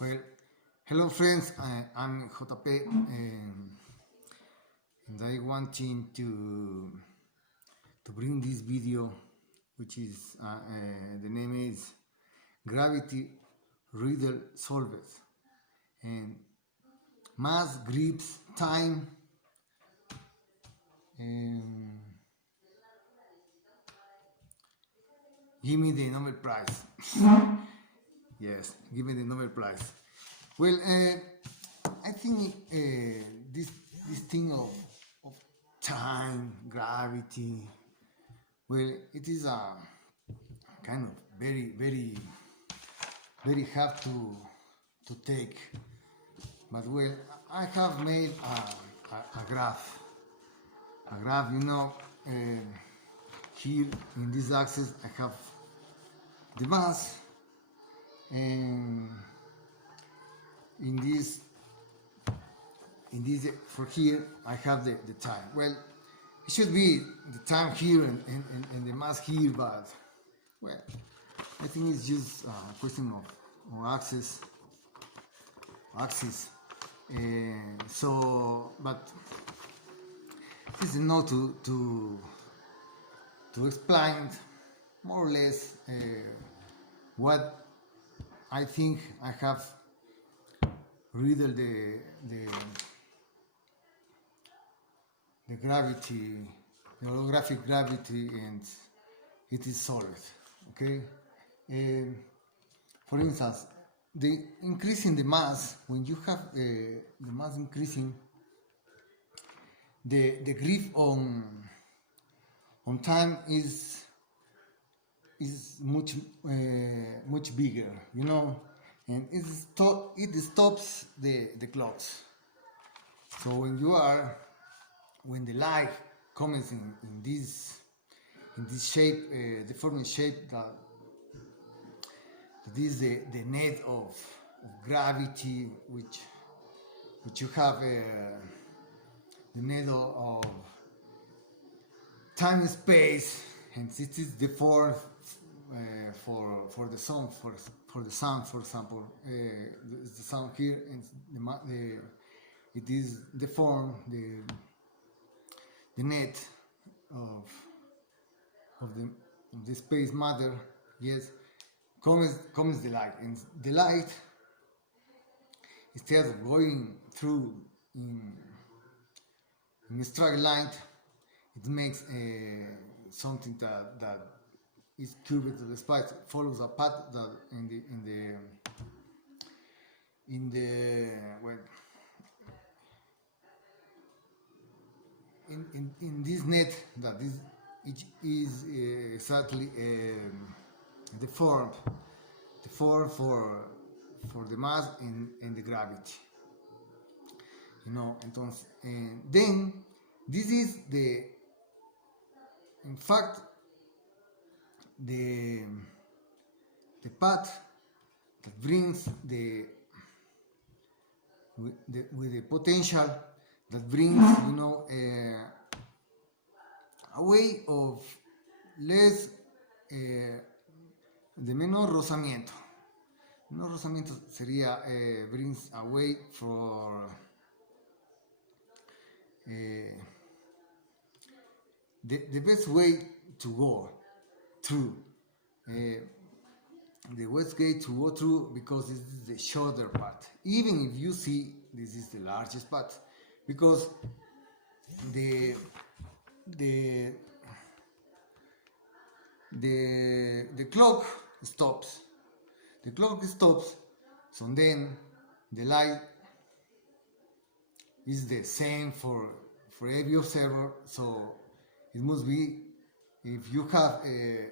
Well, hello friends, I'm JP, and I wanting to bring this video, which is the name is Gravity Riddle Solved, and mass, grips, time, and give me the Nobel Prize. Yes, give me the Nobel Prize. Well, I think this thing of time, gravity, well, it is a kind of very hard to take. But well, I have made a graph. Here in this axis I have the mass, and in this for here I have the time. Well, it should be the time here and the mass here, but well, I think it's just a question of axis. So, but this is not to explain more or less what I think I have riddled the gravity, the holographic gravity, and it is solved. Okay. For instance, the increasing the mass, when you have the mass increasing, the grip on time is much bigger, and it stops the clocks. So when the light comes in this shape, deforming shape, that is the net of gravity, which you have the net of time and space, and it is deformed for the sun, for the sun, for example, the sun here, and it is deformed, the net of the space matter. Yes, comes the light, and the light, instead of going through in a straight line, it makes something that is curved to the space, follows a path that in this net, that is exactly deformed for the mass and the gravity. Entonces, then this is in fact the path that brings with the potential that brings a way of less de menor rozamiento. Menor rozamiento sería brings away for the best way to go through. The best way to go through, because this is the shorter path. Even if you see this is the largest path, because the clock stops. The clock stops, so then the light is the same for every observer. So it must be, if you have a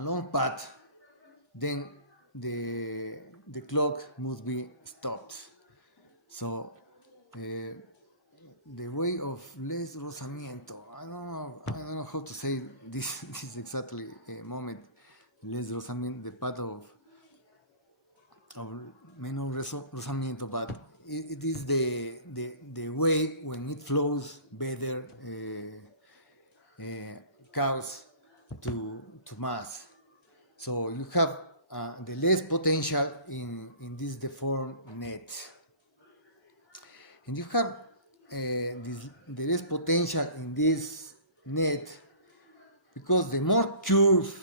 long path, then the clock must be stopped. So the way of less rozamiento, I don't know how to say this exactly moment. Less rozamiento, the path of menor rozamiento, but it is the way when it flows better, cause to mass. So you have the less potential in this deformed net. And you have the less potential in this net because the more curve,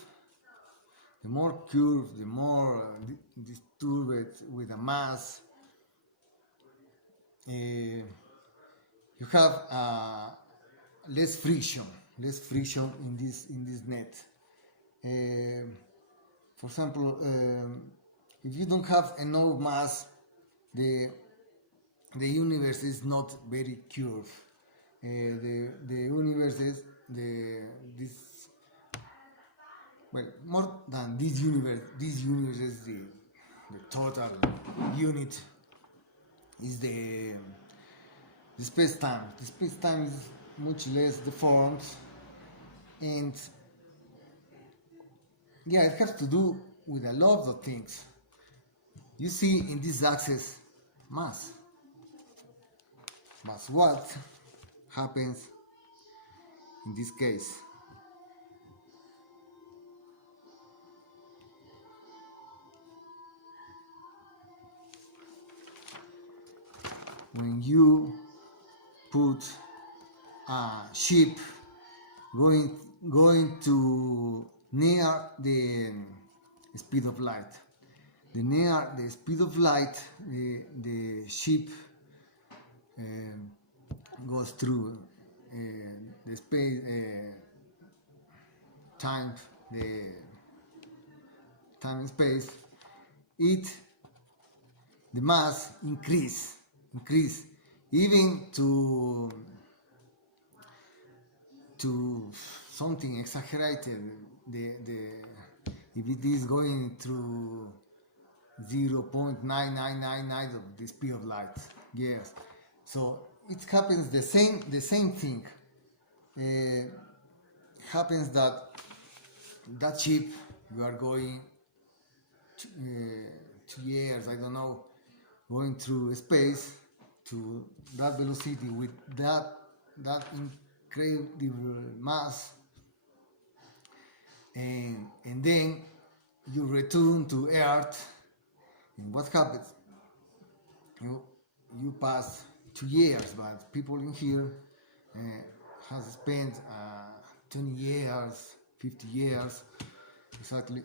the more disturbed with a mass, you have less friction in this net. For example, if you don't have enough mass, the universe is not very curved. The universe is more than this universe. This universe is the total unit. Is the space-time. The space-time is much less deformed, and yeah, it has to do with a lot of things. You see in this axis mass. But what happens in this case? When you put a ship going to near the speed of light, the near the speed of light, the ship goes through the space time, the time and space. The mass increase even to something exaggerated. If it is going through 0.9999 of the speed of light, yes. So it happens the same thing. Happens that ship you are going 2 years, I don't know, going through space to that velocity with that incredible mass, and then you return to Earth, and what happens? You pass 2 years, but people in here has spent 20 years, 50 years, exactly.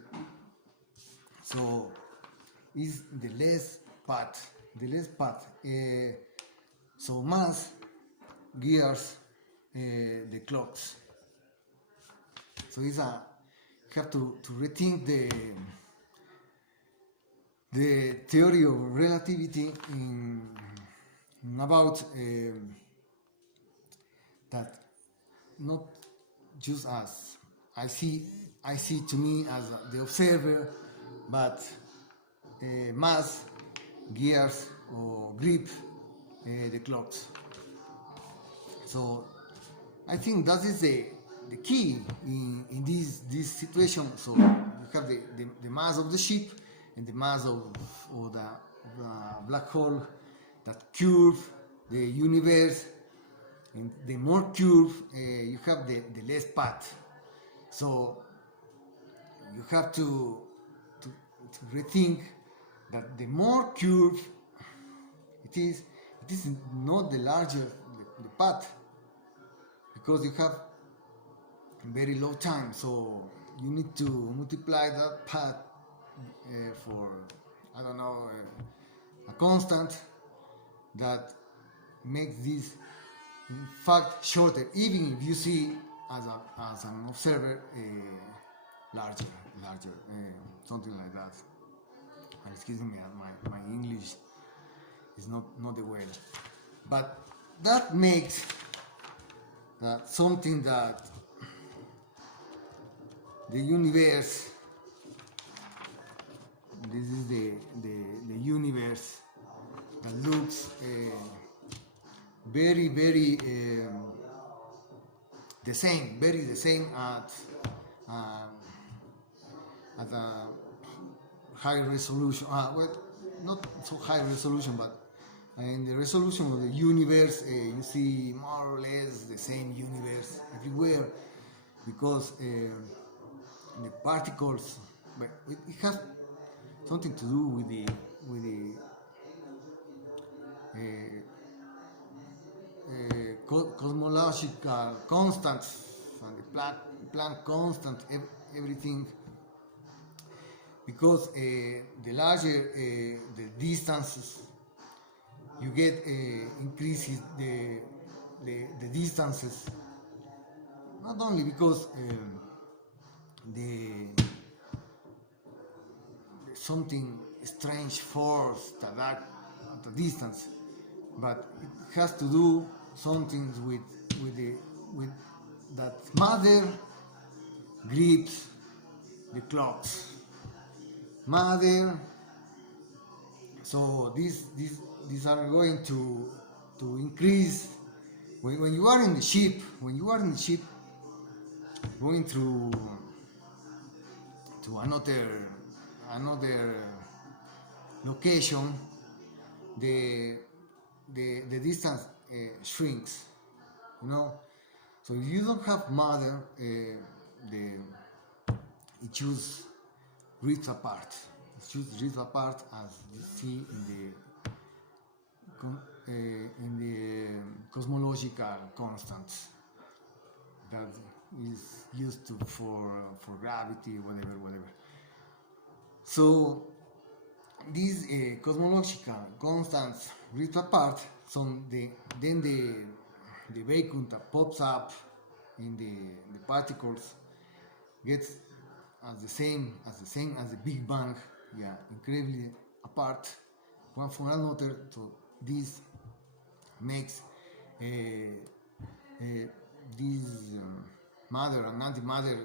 So is the less path. So mass gears the clocks. So you have to rethink the theory of relativity about that, not just as I see to me as the observer, but mass gears or grip the clocks. So I think that is the key in this situation. So you have the mass of the ship and the mass of the black hole that curve the universe, and the more curve you have, the less path. So you have to rethink that the more curve it is not the larger the path, because you have very low time, so you need to multiply that path for, I don't know, a constant that makes this in fact shorter, even if you see as an observer larger, something like that. Excuse me, my English is not the way, but that makes that something that the universe, this is the universe that looks very the same at a high resolution. Well, not so high resolution, but in the resolution of the universe, you see more or less the same universe everywhere, because the particles, but it has something to do with the cosmological constants and the Planck constant, everything. Because the larger the distances, you get increases the distances. Not only because the something strange force that act at a distance, but it has to do something with that matter grips the clocks. Matter. So these are going to increase when you are in the ship. When you are in the ship, going through to another location, the distance shrinks. You know. So if you don't have matter, it chooses drifts apart. It chooses drifts apart, as you see in the cosmological constants that is used for gravity, whatever. So these cosmological constants drift apart. So then the vacuum that pops up in the particles gets as the same as the Big Bang, yeah, incredibly apart one from another. So this makes these matter and antimatter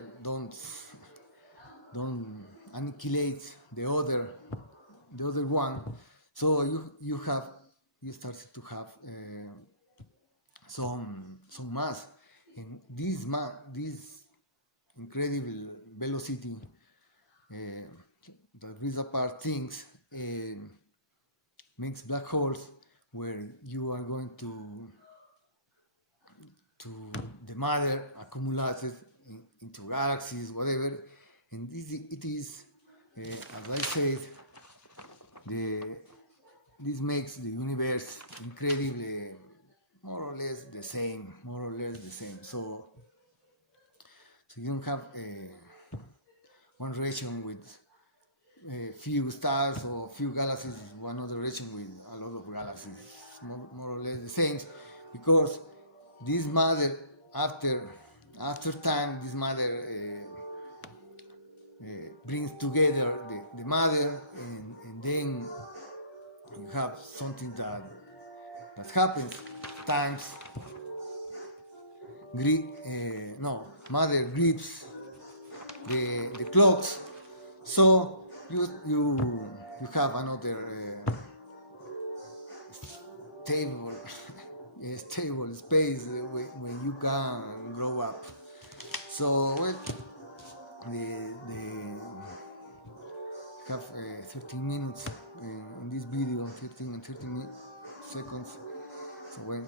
don't annihilate the other one. So you started to have some mass, and this incredible velocity that brings apart things makes black holes, where you are going to the matter accumulated into galaxies, whatever, and it is as I said, this makes the universe incredibly more or less the same. So you don't have one region with few stars or few galaxies, one other region with a lot of galaxies, more or less the same, because this matter after time, this matter brings together the matter, and then you have something that happens times matter grips the clocks. So you have another stable space when you can grow up. So well, the have 13 minutes in this video, 13 and 30 seconds. So when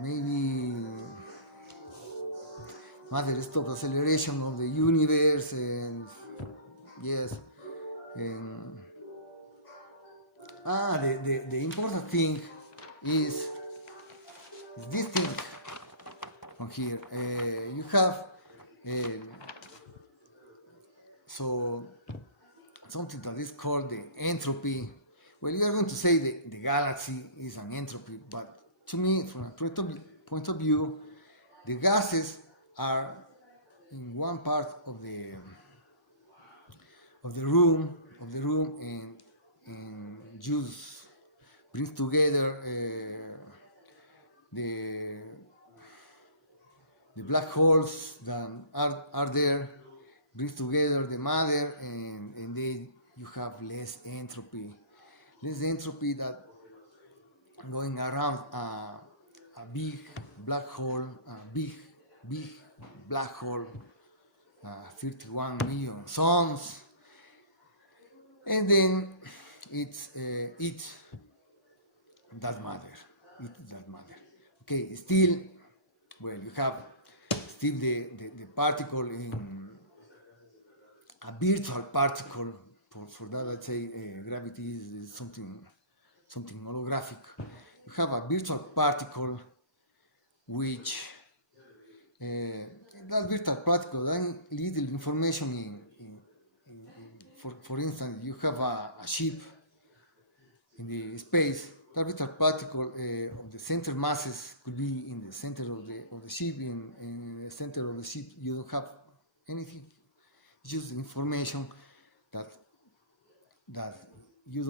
maybe matter stop acceleration of the universe, and yes, and the important thing is this thing on here. You have so something that is called the entropy. Well, you are going to say the galaxy is an entropy, but to me, from a point of view, the gases are in one part of the room, and just brings together the black holes that are there, brings together the matter, and then you have less entropy that going around a big black hole, 31 million suns, and then it's that matter. Okay, still, well, you have still the particle a virtual particle. For that, I say gravity is something holographic. You have a virtual particle which that virtual particle, that little information for instance, you have a ship in the space. That virtual particle of the center masses could be in the center of the ship. In the center of the ship, you don't have anything. It's just information that you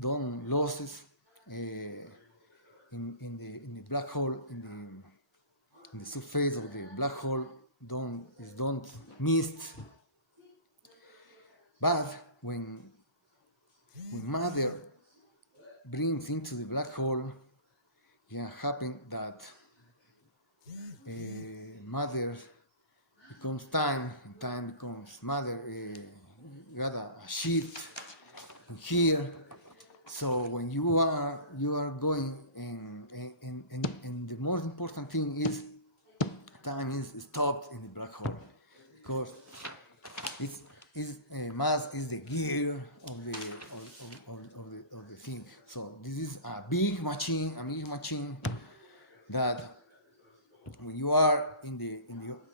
don't losses in the black hole, in the surface of the black hole, don't mist. But when matter brings into the black hole, it can happen that matter becomes time, and time becomes matter. Got a shift in here. So when you are going, and the most important thing is time is stopped in the black hole, because mass is the gear of the thing. So this is a big machine that when you are in the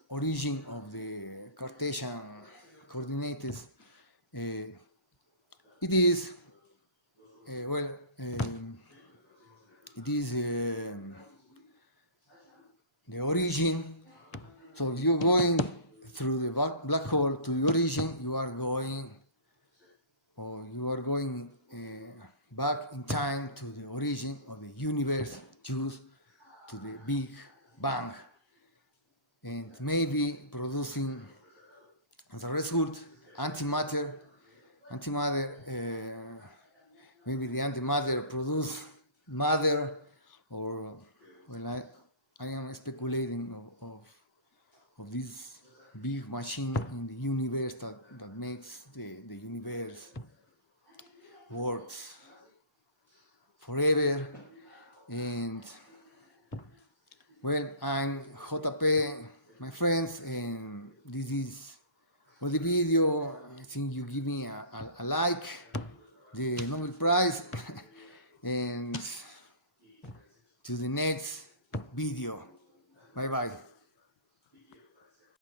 origin of the Cartesian coordinates, it is it is the origin. So you're going through the black hole to the origin. You are going back in time to the origin of the universe, just to the Big Bang, and maybe producing as a result antimatter. Maybe the antimatter produce matter, or well, I am speculating of this big machine in the universe that makes the universe works forever. And well, I'm JP, my friends, and this is for the video. I think you give me a like, the Nobel Prize, and to the next video. Bye bye.